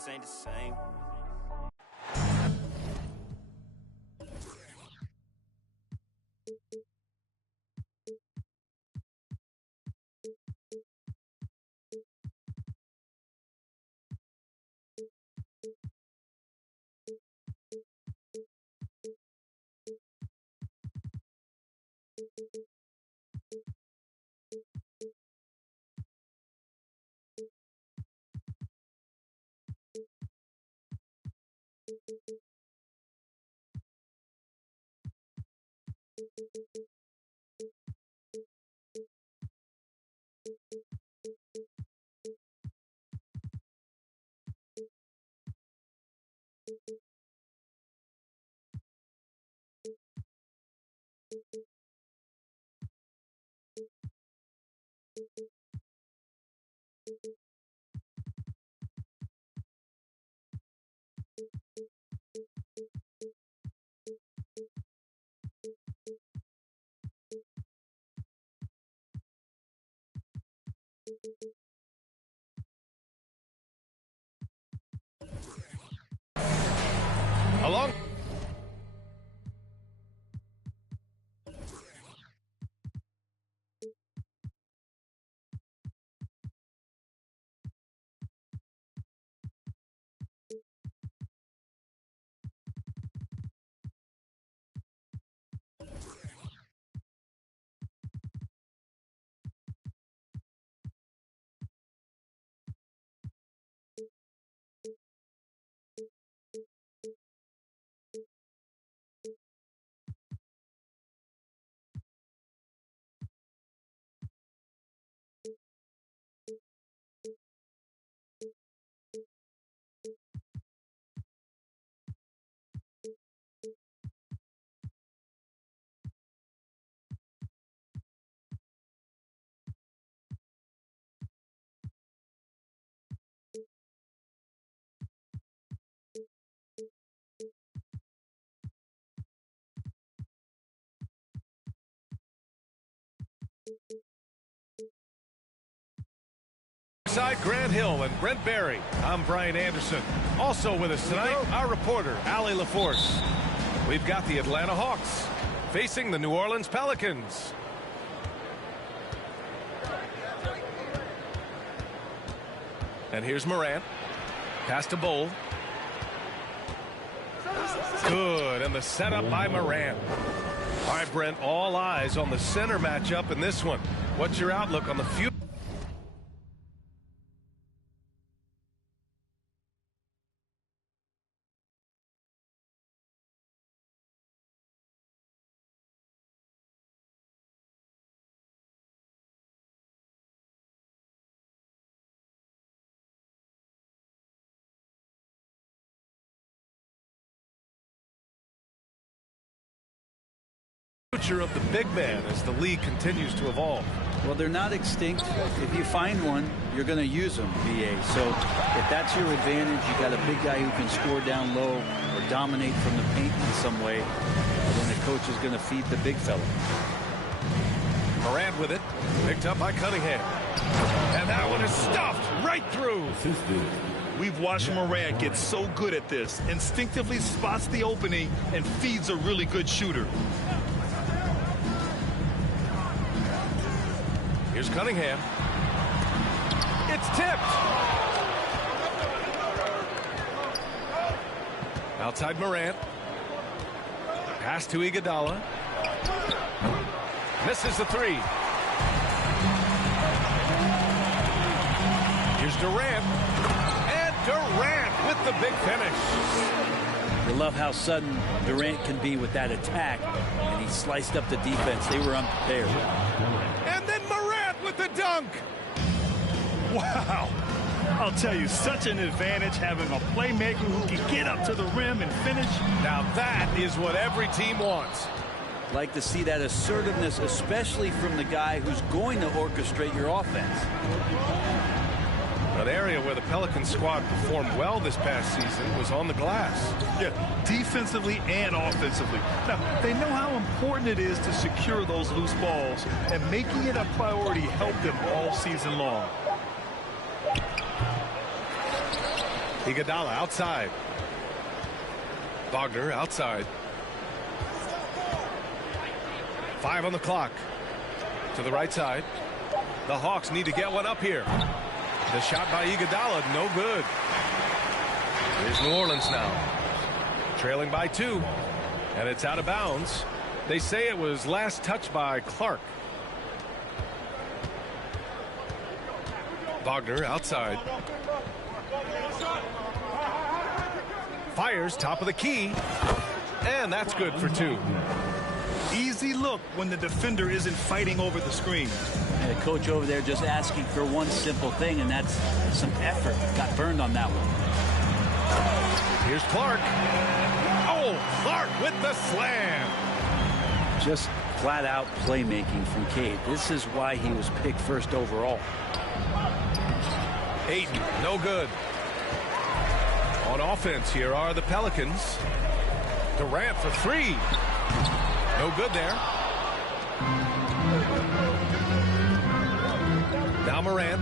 this ain't the same. Along. Side Grant Hill and Brent Barry. I'm Brian Anderson. Also with us tonight, our reporter, Allie LaForce. We've got the Atlanta Hawks facing the New Orleans Pelicans. And here's Morant. Pass to Bowl. Good, and the setup by Morant. All right, Brent, all eyes on the center matchup in this one. What's your outlook on the future? Of the big man as the league continues to evolve. Well, they're not extinct. If you find one, you're going to use them, BA. So if that's your advantage, you got a big guy who can score down low or dominate from the paint in some way, then the coach is going to feed the big fella. Morant with it, picked up by Cunningham. And that one is stuffed right through. We've watched Morant get so good at this. Instinctively spots the opening and feeds a really good shooter. Here's Cunningham. It's tipped. Outside Morant. Pass to Iguodala. Misses the three. Here's Durant. And Durant with the big finish. You love how sudden Durant can be with that attack. And he sliced up the defense. They were unprepared. And then Morant with the dunk. Wow. I'll tell you, such an advantage having a playmaker who can get up to the rim and finish. Now that is what every team wants. Like to see that assertiveness, especially from the guy who's going to orchestrate your offense. An area where the Pelicans squad performed well this past season was on the glass. Yeah, defensively and offensively. Now, they know how important it is to secure those loose balls, and making it a priority helped them all season long. Iguodala outside. Wagner outside. 5 on the clock. To the right side. The Hawks need to get one up here. The shot by Iguodala, no good. Here's New Orleans now. Trailing by 2. And it's out of bounds. They say it was last touched by Clark. Wagner outside. Fires top of the key. And that's good for 2. Easy look when the defender isn't fighting over the screen. And the coach over there just asking for one simple thing, and that's some effort. Got burned on that one. Here's Clark. Oh, Clark with the slam. Just flat out playmaking from Cade. This is why he was picked first overall. Ayton, no good. On offense, here are the Pelicans. Durant for 3. No good there. Now Morant.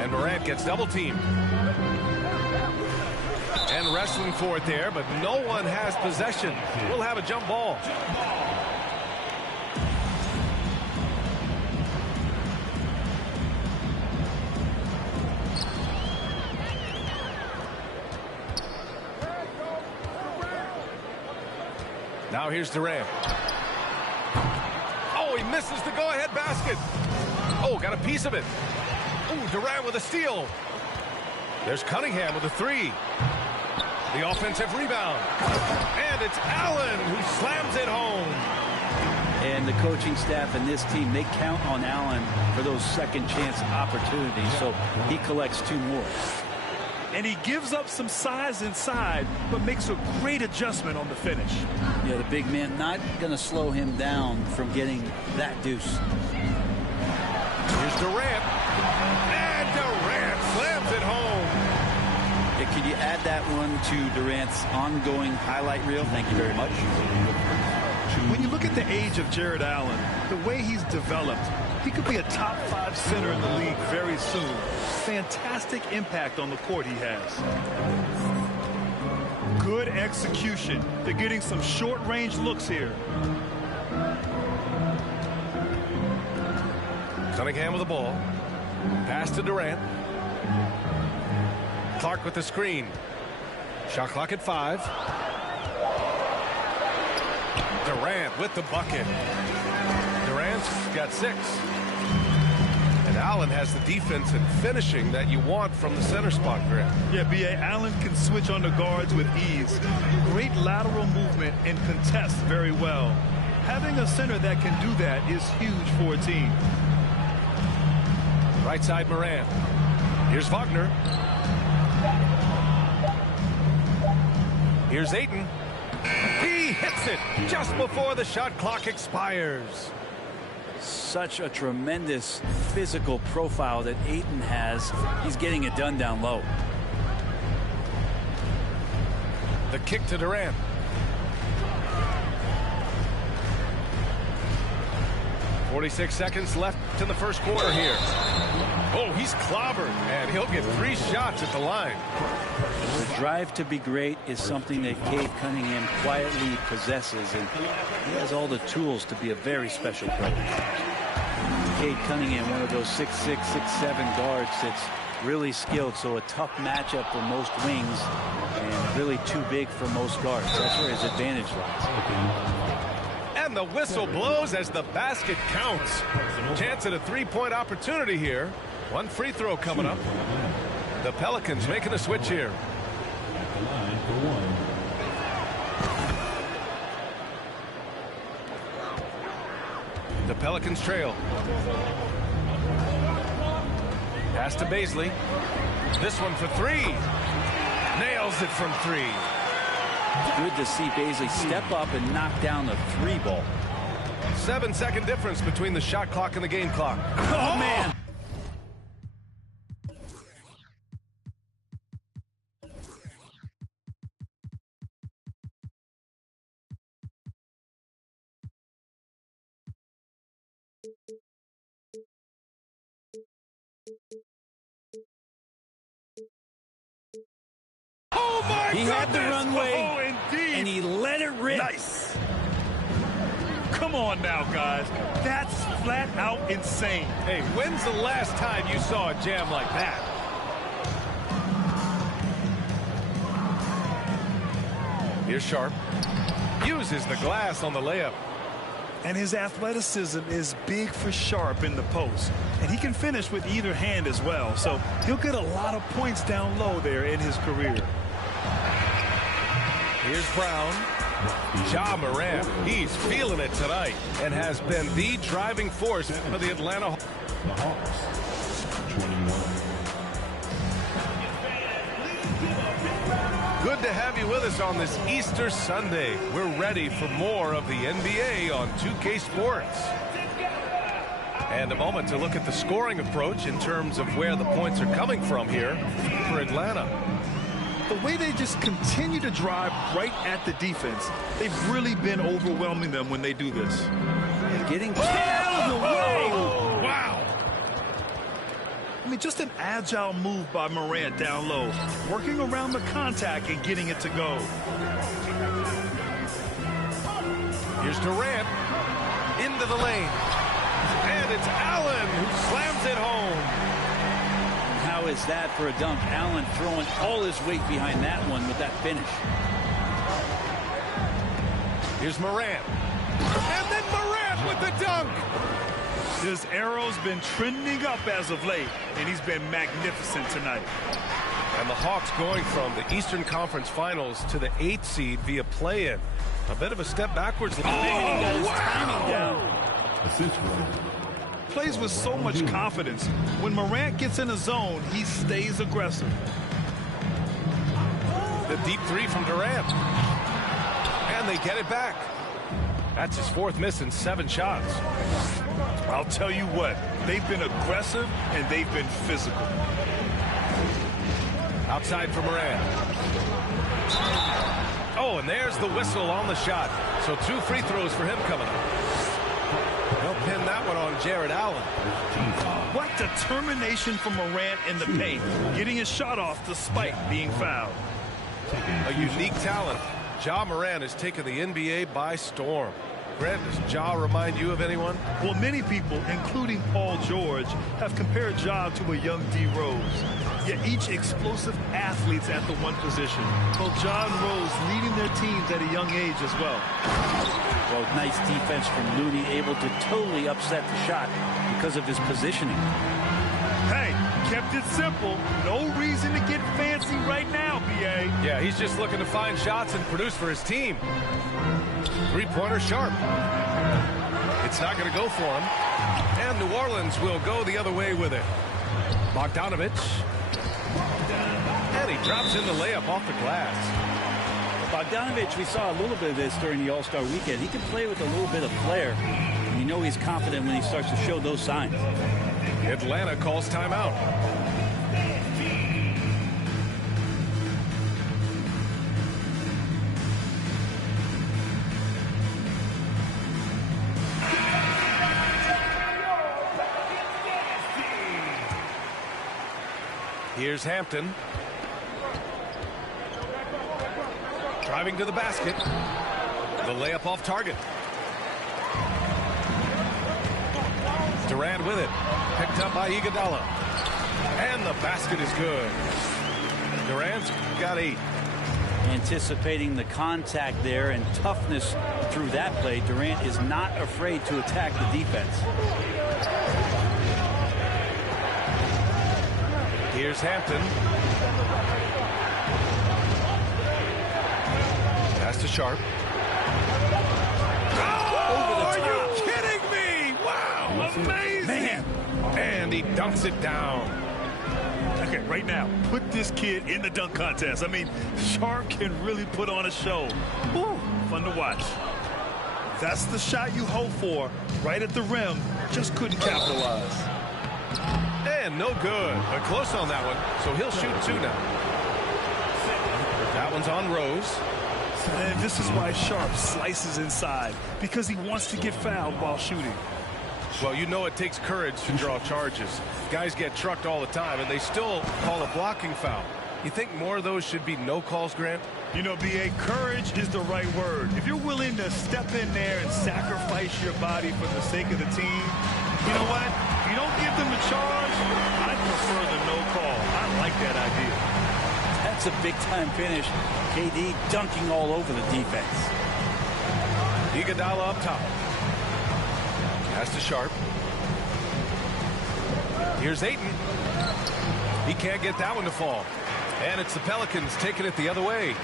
And Morant gets double teamed. And wrestling for it there, but no one has possession. We'll have a jump ball. Now here's Durant. Oh, he misses the go-ahead basket. Oh, got a piece of it. Oh, Durant with a steal. There's Cunningham with a 3. The offensive rebound. And it's Allen who slams it home. And the coaching staff and this team, they count on Allen for those second chance opportunities. So he collects 2 more. And he gives up some size inside, but makes a great adjustment on the finish. Yeah, the big man not going to slow him down from getting that deuce. Here's Durant. And Durant slams it home. Yeah, can you add that one to Durant's ongoing highlight reel? Thank you very much. When you look at the age of Jared Allen, the way he's developed, he could be a top 5 center in the league very soon. Fantastic impact on the court he has. Good execution. They're getting some short-range looks here. Cunningham with the ball. Pass to Durant. Clark with the screen. Shot clock at 5. Durant with the bucket. Durant's got 6. And Allen has the defense and finishing that you want from the center spot, Grant. Yeah, B.A. Allen can switch on the guards with ease. Great lateral movement and contests very well. Having a center that can do that is huge for a team. Right side Morant. Here's Wagner. Here's Ayton. He hits it just before the shot clock expires. Such a tremendous physical profile that Ayton has. He's getting it done down low. The kick to Durant. .46 seconds left in the first quarter here. Oh, he's clobbered, and he'll get 3 shots at the line. The drive to be great is something that Cade Cunningham quietly possesses, and he has all the tools to be a very special player. Cade Cunningham, one of those 6'6", 6'7" guards that's really skilled, so a tough matchup for most wings and really too big for most guards. That's where his advantage lies. And the whistle blows as the basket counts. Chance at a 3-point opportunity here. 1 free throw coming up. The Pelicans making a switch here. The Pelicans trail. Pass to Baisley. This one for 3. Nails it from 3. Good to see Baisley step up and knock down the 3 ball. 7-second difference between the shot clock and the game clock. Oh, man. He had the runway, indeed. and he let it rip. Nice. Come on now, guys. That's flat out insane. Hey, when's the last time you saw a jam like that? Here's Sharp. Uses the glass on the layup. And his athleticism is big for Sharp in the post. And he can finish with either hand as well. So he'll get a lot of points down low there in his career. Here's Brown. Ja Morant, he's feeling it tonight and has been the driving force for the Atlanta Hawks. Good to have you with us on this Easter Sunday. We're ready for more of the NBA on 2K Sports. And a moment to look at the scoring approach in terms of where the points are coming from here for Atlanta. The way they just continue to drive right at the defense, they've really been overwhelming them when they do this. Getting out of the way. Wow. I mean, just an agile move by Morant down low, working around the contact and getting it to go. Here's Durant into the lane. And it's Allen who slams it home. How is that for a dunk? Allen throwing all his weight behind that one with that finish. Here's Morant. And then Morant with the dunk. His arrow's been trending up as of late, and he's been magnificent tonight. And the Hawks going from the Eastern Conference Finals to the 8th seed via play-in. A bit of a step backwards. He got his timing down. Plays with so much confidence. When Morant gets in a zone, he stays aggressive. The deep three from Durant. And they get it back. That's his 4th miss in 7 shots. I'll tell you what, they've been aggressive and they've been physical. Outside for Morant. Oh, and there's the whistle on the shot. So 2 free throws for him coming up. They'll pin that one on Jared Allen. What determination from Morant in the paint, getting his shot off despite being fouled. A unique talent. Ja Morant has taken the NBA by storm. Grant, does Ja remind you of anyone? Well, many people, including Paul George, have compared Ja to a young D. Rose. Yet each explosive athletes at the one position. Both Ja and Rose leading their teams at a young age as well. Well, nice defense from Looney, able to totally upset the shot because of his positioning. Hey, kept it simple. No reason to get fancy right now, B.A. Yeah, he's just looking to find shots and produce for his team. Three-pointer Sharp. It's not going to go for him. And New Orleans will go the other way with it. Bogdanovich. And he drops in the layup off the glass. Bogdanovich, we saw a little bit of this during the All-Star weekend. He can play with a little bit of flair. And you know he's confident when he starts to show those signs. Atlanta calls timeout. Here's Hampton. Driving to the basket. The layup off target. Durant with it. Picked up by Iguodala. And the basket is good. Durant's got 8. Anticipating the contact there and toughness through that play, Durant is not afraid to attack the defense. Here's Hampton. Pass to Sharp. Oh, are you kidding me? Wow, amazing. Man. And he dunks it down. Okay, right now, put this kid in the dunk contest. I mean, Sharp can really put on a show. Woo, fun to watch. That's the shot you hope for. Right at the rim, just couldn't capitalize. And no good. But close on that one, so he'll shoot 2 now. That one's on Rose. And this is why Sharp slices inside, because he wants to get fouled while shooting. Well, you know it takes courage to draw charges. Guys get trucked all the time, and they still call a blocking foul. You think more of those should be no calls, Grant? You know, B.A., courage is the right word. If you're willing to step in there and sacrifice your body for the sake of the team, you know what? If you don't give them the charge, I prefer the no call. I like that idea. That's a big-time finish. KD dunking all over the defense. Iguodala up top. Pass to Sharp. Here's Ayton. He can't get that one to fall. And it's the Pelicans taking it the other way.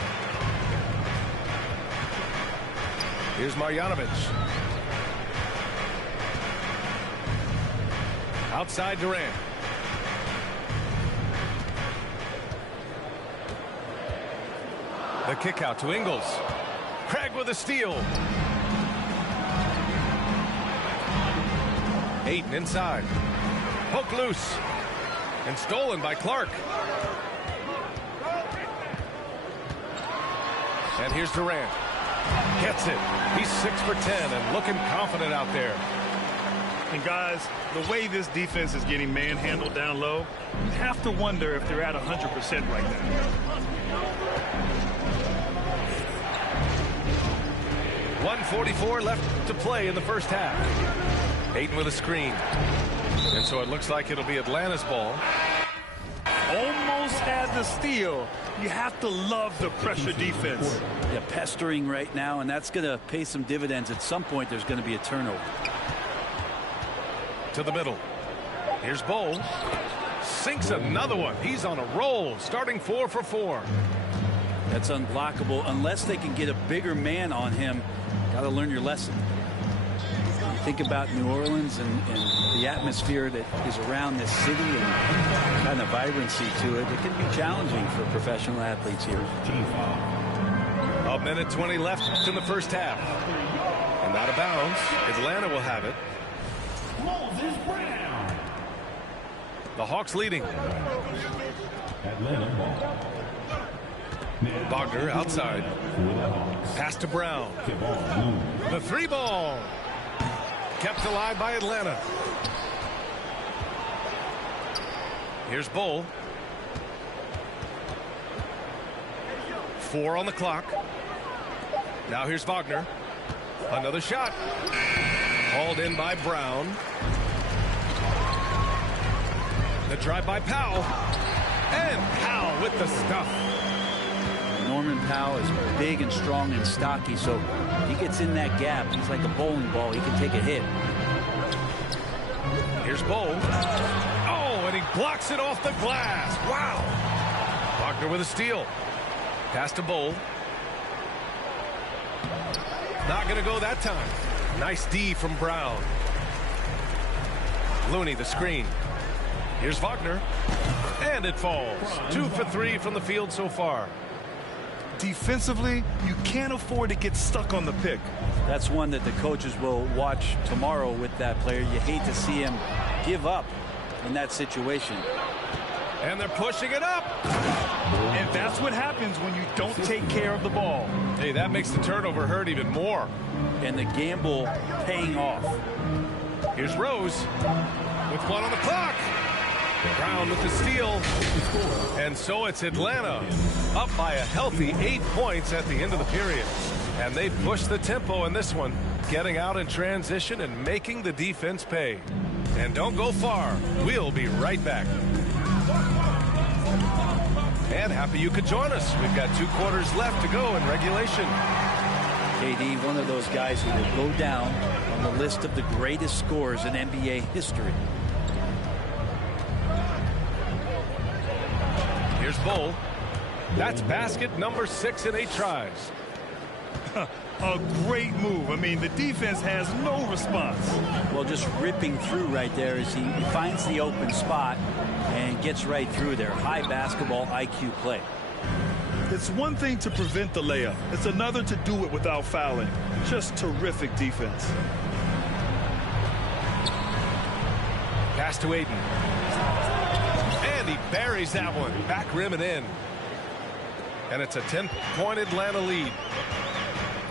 Here's Marjanovic. Outside Durant. The kick out to Ingles. Craig with a steal. Ayton inside. Hook loose. And stolen by Clark. And here's Durant. Gets it. He's 6 for 10 and looking confident out there. And guys, the way this defense is getting manhandled down low, you have to wonder if they're at 100% right now. 1:44 left to play in the first half. Ayton with a screen. And so it looks like it'll be Atlanta's ball. Almost had the steal. You have to love the pressure defense. Yeah, pestering right now, and that's going to pay some dividends. At some point, there's going to be a turnover. To the middle. Here's Bol. Sinks another one. He's on a roll, starting 4 for 4. That's unblockable unless they can get a bigger man on him. Got to learn your lesson. You think about New Orleans and the atmosphere that is around this city and kind of vibrancy to it. It can be challenging for professional athletes here. A minute 20 left in the first half. And out of bounds. Atlanta will have it. The Hawks leading. Wagner outside. Pass to Brown. The 3-ball. Kept alive by Atlanta. Here's Bol. 4 on the clock. Now here's Wagner. Another shot. Hauled in by Brown. The drive by Powell. And Powell with the stuff. Norman Powell is big and strong and stocky, so he gets in that gap. He's like a bowling ball. He can take a hit. Here's Bol. Oh, and he blocks it off the glass. Wow. Wagner with a steal. Pass to Bol. Not going to go that time. Nice D from Brown. Looney the screen. Here's Wagner. And it falls. 2 for 3 from the field so far. Defensively, you can't afford to get stuck on the pick. That's one that the coaches will watch tomorrow with that player. You hate to see him give up in that situation. And they're pushing it up. And that's what happens when you don't take care of the ball. Hey, that makes the turnover hurt even more. And the gamble paying off. Here's Rose with 1 on the clock. Brown with the steal. And so it's Atlanta up by a healthy 8 points at the end of the period. And they push the tempo in this one, getting out in transition and making the defense pay. And don't go far. We'll be right back. And happy you could join us. We've got 2 quarters left to go in regulation. KD, one of those guys who will go down on the list of the greatest scorers in NBA history. Here's Bol. That's basket number 6 in 8 tries. A great move. I mean, the defense has no response. Well, just ripping through right there as he finds the open spot and gets right through there. High basketball IQ play. It's one thing to prevent the layup. It's another to do it without fouling. Just terrific defense. Pass to Ayton. And he buries that one. Back rim and in. And it's a 10-point Atlanta lead.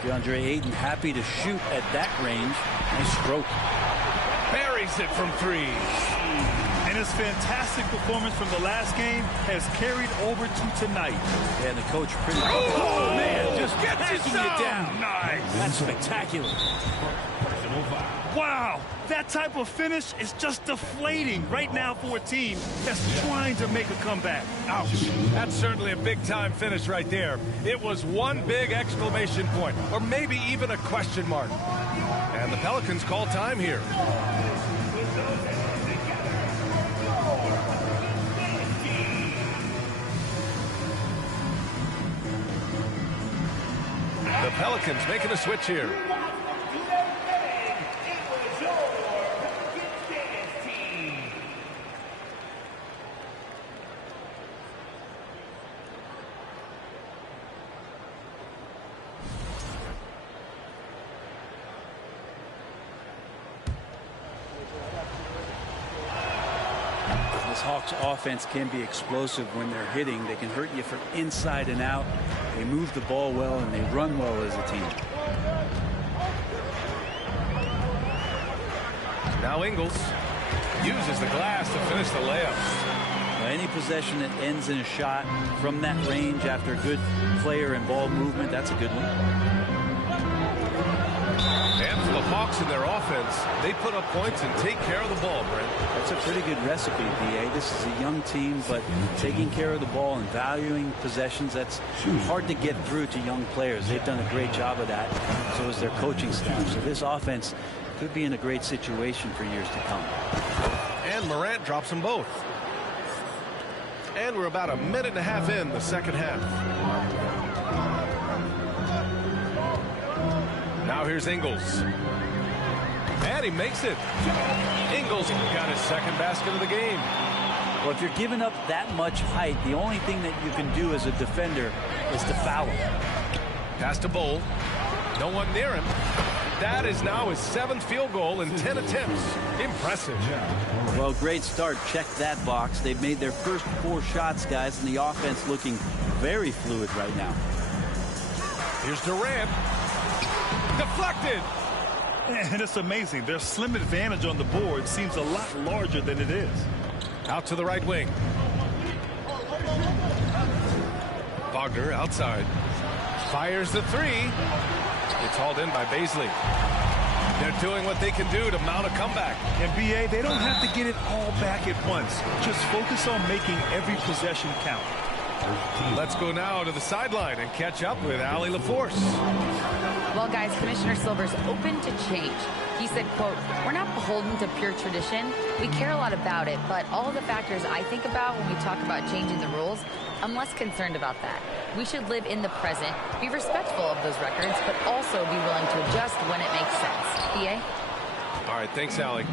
DeAndre Ayton happy to shoot at that range. Nice stroke. Buries it from 3. And And his fantastic performance from the last game has carried over to tonight. And the coach pretty much. Oh, man, just Gets taking you down. Nice. That's spectacular. Wow, that type of finish is just deflating right now for a team that's trying to make a comeback. Ouch. That's certainly a big-time finish right there. It was one big exclamation point, or maybe even a question mark. And the Pelicans call time here. The Pelicans making a switch here. This Hawks offense can be explosive when they're hitting. They can hurt you from inside and out. They move the ball well and they run well as a team. Now Ingles uses the glass to finish the layups. Any possession that ends in a shot from that range after a good player and ball movement, that's a good one. And for the Hawks in their offense, they put up points and take care of the ball, Brent. That's a pretty good recipe, B.A. This is a young team, but taking care of the ball and valuing possessions, that's hard to get through to young players. They've done a great job of that. So is their coaching staff. So this offense could be in a great situation for years to come. And Morant drops them both. And we're about a minute and a half in the second half. Now here's Ingles. And he makes it. Ingles got his second basket of the game. Well, if you're giving up that much height, the only thing that you can do as a defender is to foul him. Pass to Bowl. No one near him. That is now his 7th field goal in 10 attempts. Impressive. Well, great start. Check that box. They've made their first 4 shots, guys, and the offense looking very fluid right now. Here's Durant. Deflected. And it's amazing. Their slim advantage on the board seems a lot larger than it is. Out to the right wing. Wagner outside. Fires the 3. It's hauled in by Baisley. They're doing what they can do to mount a comeback. And B.A., they don't have to get it all back at once. Just focus on making every possession count. Let's go now to the sideline and catch up with Allie LaForce. Well, guys, Commissioner Silver's open to change. He said, quote, "We're not beholden to pure tradition. We care a lot about it, but all of the factors I think about when we talk about changing the rules, I'm less concerned about that. We should live in the present, be respectful of those records, but also be willing to adjust when it makes sense." B.A.? All right, thanks, Allie.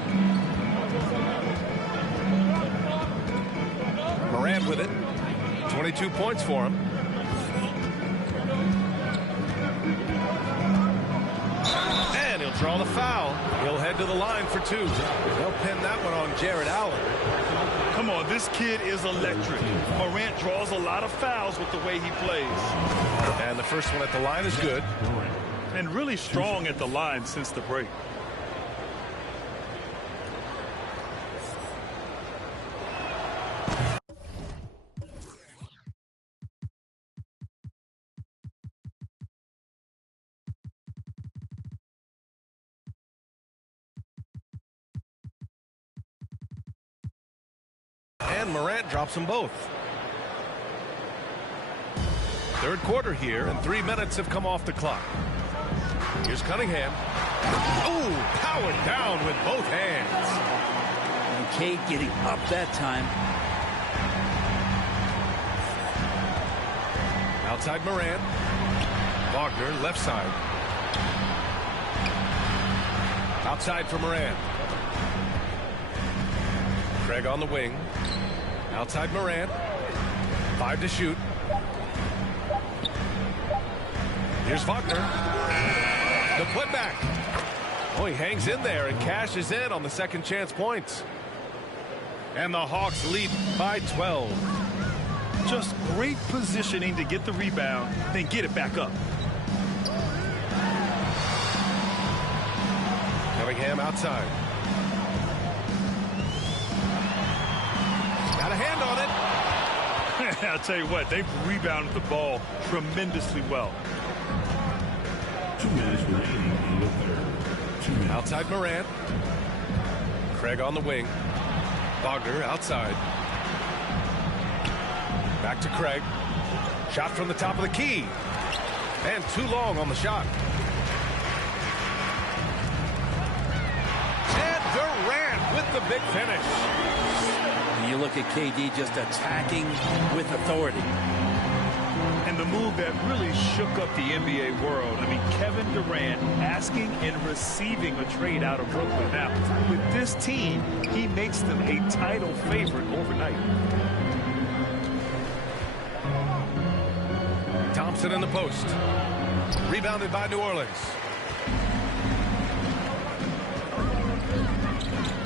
Morant with it. 22 points for him. And he'll draw the foul. He'll head to the line for 2. They'll pin that one on Jared Allen. Come on, this kid is electric. Morant draws a lot of fouls with the way he plays. And the first one at the line is good. And really strong at the line since the break. And Morant drops them both. Third quarter here, and 3 minutes have come off the clock. Here's Cunningham. Oh, powered down with both hands. And Cade getting up that time. Outside Morant. Wagner, left side. Outside for Morant. Craig on the wing. Outside Morant. 5 to shoot. Here's Wagner. The putback. Oh, he hangs in there and cashes in on the second chance points. And the Hawks lead by 12. Just great positioning to get the rebound, then get it back up. Cunningham outside. I'll tell you what, they've rebounded the ball tremendously well. 2 minutes remaining in the third. 2 minutes. Outside Morant. Craig on the wing. Wagner outside. Back to Craig. Shot from the top of the key. And too long on the shot. And Durant with the big finish. And you look at KD just attacking with authority. And the move that really shook up the NBA world. I mean, Kevin Durant asking and receiving a trade out of Brooklyn. Now, with this team, he makes them a title favorite overnight. Thompson in the post. Rebounded by New Orleans.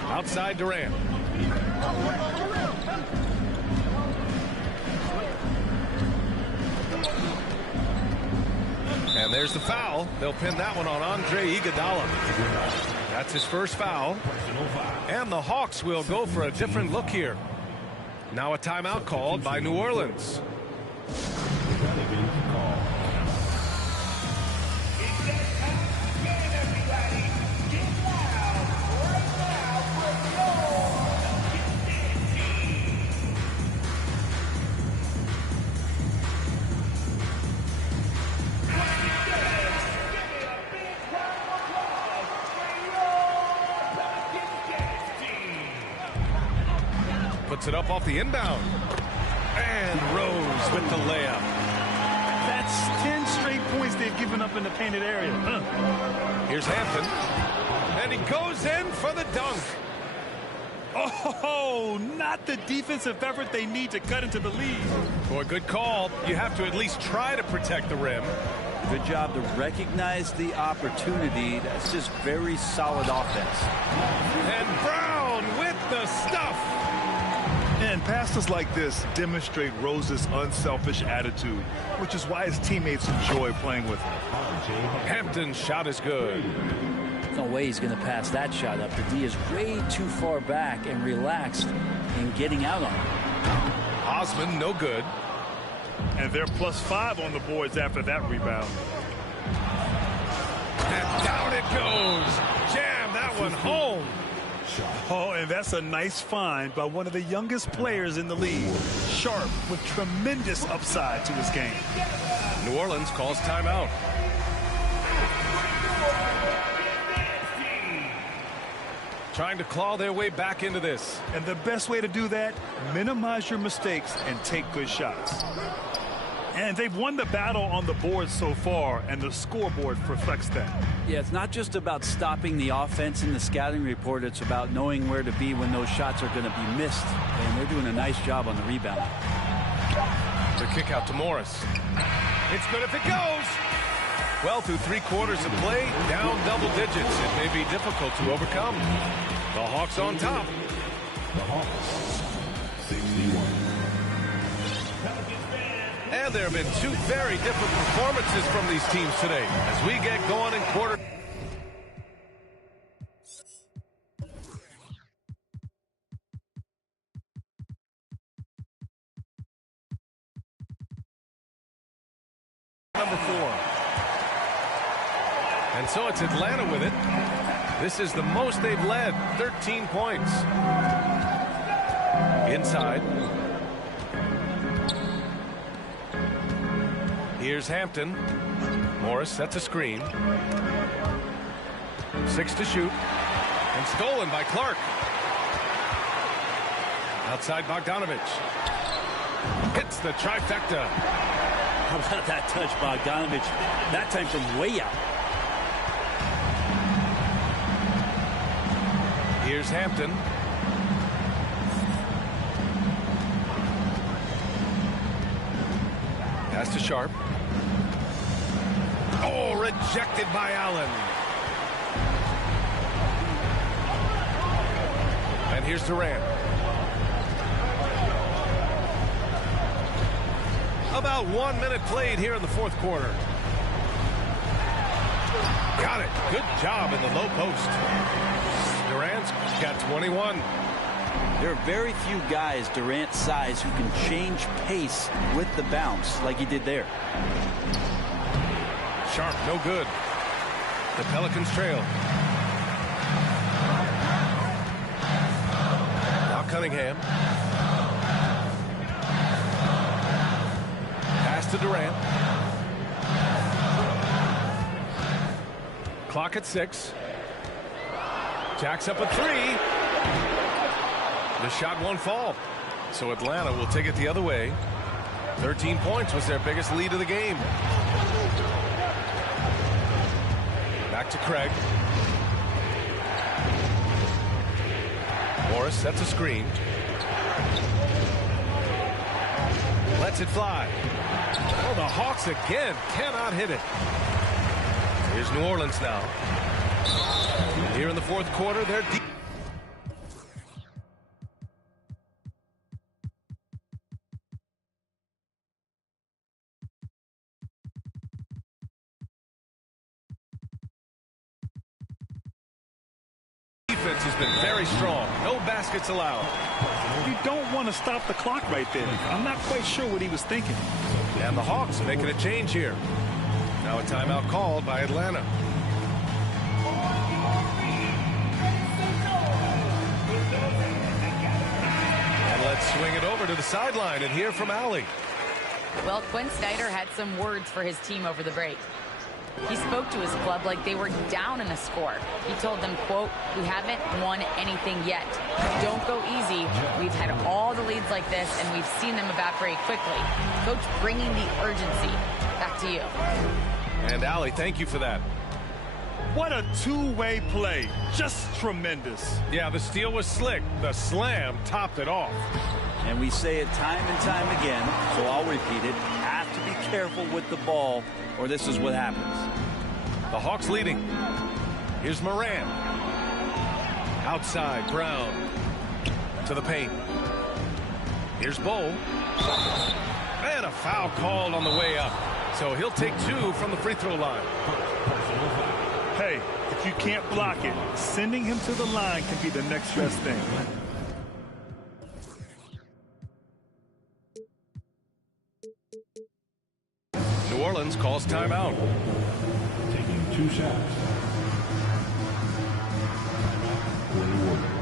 Outside Durant. And there's the foul. They'll pin that one on Andre Iguodala. That's his first foul. And the Hawks will go for a different look here. Now a timeout called by New Orleans. Puts it up off the inbound. And Rose with the layup. That's 10 straight points they've given up in the painted area. Here's Hampton. And he goes in for the dunk. Oh, not the defensive effort they need to cut into the lead. Boy, good call. You have to at least try to protect the rim. Good job to recognize the opportunity. That's just very solid offense. And Brown with the stuff. And passes like this demonstrate Rose's unselfish attitude, which is why his teammates enjoy playing with him. Hampton's shot is good. No way he's going to pass that shot up. The D is way too far back and relaxed in getting out on it. Osman, no good. And they're +5 on the boards after that rebound. And down it goes. Jam that one home. Oh, and that's a nice find by one of the youngest players in the league. Sharp with tremendous upside to his game. New Orleans calls timeout. Trying to claw their way back into this. And the best way to do that, minimize your mistakes and take good shots. And they've won the battle on the board so far, and the scoreboard reflects that. Yeah, it's not just about stopping the offense in the scouting report. It's about knowing where to be when those shots are going to be missed. And they're doing a nice job on the rebound. The kick out to Morris. It's good if it goes. Well, through 3 quarters of play, down double digits. It may be difficult to overcome. The Hawks on top. The Hawks, 61. And there have been 2 very different performances from these teams today as we get going in quarter. Number 4. And so it's Atlanta with it. This is the most they've led, 13 points. Inside. Here's Hampton. Morris sets a screen. 6 to shoot. And stolen by Clark. Outside Bogdanovich. Hits the trifecta. How about that touch, Bogdanovich? That time from way out. Here's Hampton. Pass to Sharp. Oh, rejected by Allen. And here's Durant. About 1 minute played here in the 4th quarter. Got it. Good job in the low post. Durant's got 21. There are very few guys Durant's size who can change pace with the bounce like he did there. Sharp, no good. The Pelicans trail. Now Cunningham. Pass to Durant. Clock at 6. Jacks up a 3. The shot won't fall. So Atlanta will take it the other way. 13 points was their biggest lead of the game. Back to Craig. Morris sets a screen. Lets it fly. Oh, the Hawks again cannot hit it. Here's New Orleans now. Here in the fourth quarter, they're deep. Defense has been very strong. No baskets allowed. You don't want to stop the clock right there. I'm not quite sure what he was thinking. And the Hawks making a change here. Now a timeout called by Atlanta. And let's swing it over to the sideline and hear from Allie. Well, Quinn Snyder had some words for his team over the break. He spoke to his club like they were down in a score. He told them, quote, "We haven't won anything yet. Don't go easy. We've had all the leads like this, and we've seen them evaporate quickly." Coach bringing the urgency. Back to you. And Allie, thank you for that. What a two-way play. Just tremendous. Yeah, the steal was slick. The slam topped it off. And we say it time and time again, so I'll repeat it. Have to be careful with the ball, or this is what happens. The Hawks leading. Here's Moran. Outside, Brown. To the paint. Here's Bowl. And a foul called on the way up. So he'll take 2 from the free throw line. Hey, if you can't block it, sending him to the line can be the next best thing. New Orleans calls timeout. Taking 2 shots. Timeout for New Orleans.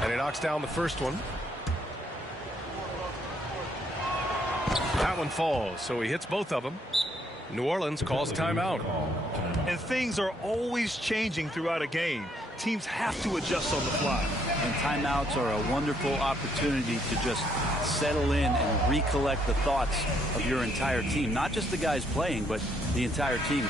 And he knocks down the first one. That one falls, so he hits both of them. New Orleans calls timeout. And things are always changing throughout a game. Teams have to adjust on the fly. And timeouts are a wonderful opportunity to just settle in and recollect the thoughts of your entire team. Not just the guys playing, but the entire team.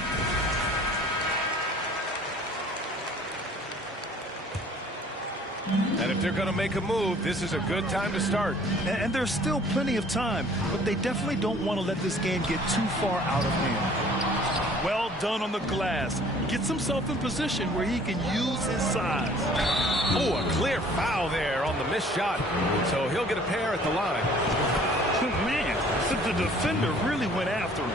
And if they're going to make a move, this is a good time to start. And there's still plenty of time, but they definitely don't want to let this game get too far out of hand. Well done on the glass. Gets himself in position where he can use his size. Oh, a clear foul there on the missed shot. So he'll get a pair at the line. Man, the defender really went after him.